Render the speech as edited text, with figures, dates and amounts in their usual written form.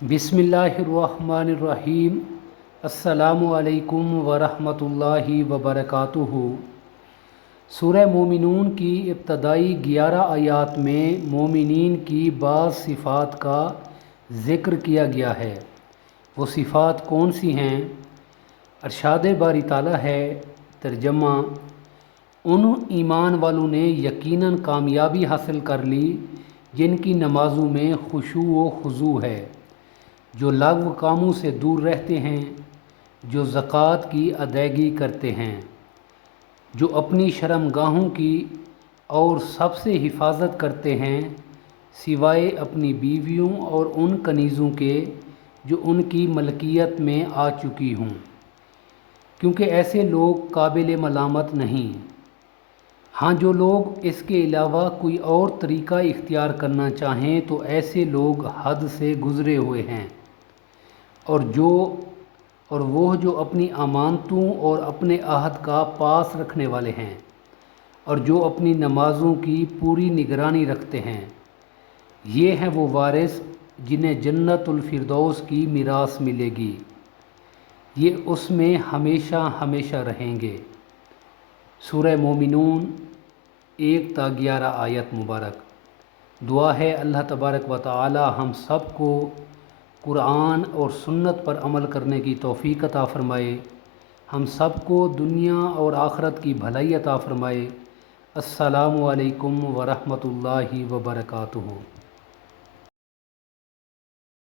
बिस्मिल्लाहिर्रहमानिर्रहीम। अस्सलामु अलैकुम वरहमतुल्लाहि वबरकातुहू। सूरह मोमिनून की इब्तदाई 11 आयात में मोमिनीन की बाज़ सिफ़ात का ज़िक्र किया गया है। वो सिफ़ात कौन सी हैं? अरशाद बारी ताला है, तर्जमा, उन ईमान वालों ने यकीनन कामयाबी हासिल कर ली जिनकी नमाज़ों में खुशू व खुजू है, जो लागव कामों से दूर रहते हैं, जो ज़कात की अदायगी करते हैं, जो अपनी शर्मगाहों की और सबसे हिफाजत करते हैं सिवाय अपनी बीवियों और उन कनीज़ों के जो उनकी मलकियत में आ चुकी हों, क्योंकि ऐसे लोग काबिल मलामत नहीं। हाँ, जो लोग इसके अलावा कोई और तरीक़ा इख्तियार करना चाहें तो ऐसे लोग हद से गुज़रे हुए हैं। और वो जो अपनी अमानतों और अपने अहद का पास रखने वाले हैं और जो अपनी नमाज़ों की पूरी निगरानी रखते हैं, ये हैं वो वारिस जिन्हें जन्नतुल फिरदौस की मीरास मिलेगी, ये उसमें हमेशा हमेशा रहेंगे। सूरह मोमिनून 1 ता 11 आयत मुबारक। दुआ है अल्लाह तबारक व तआला हम सब को कुरान और सुन्नत पर अमल करने की तौफ़ीक़ अता फ़रमाए, हम सब को दुनिया और आखिरत की भलाई अता फ़रमाए। अस्सलामु अलैकुम व रहमतुल्लाहि व बरकातुहू।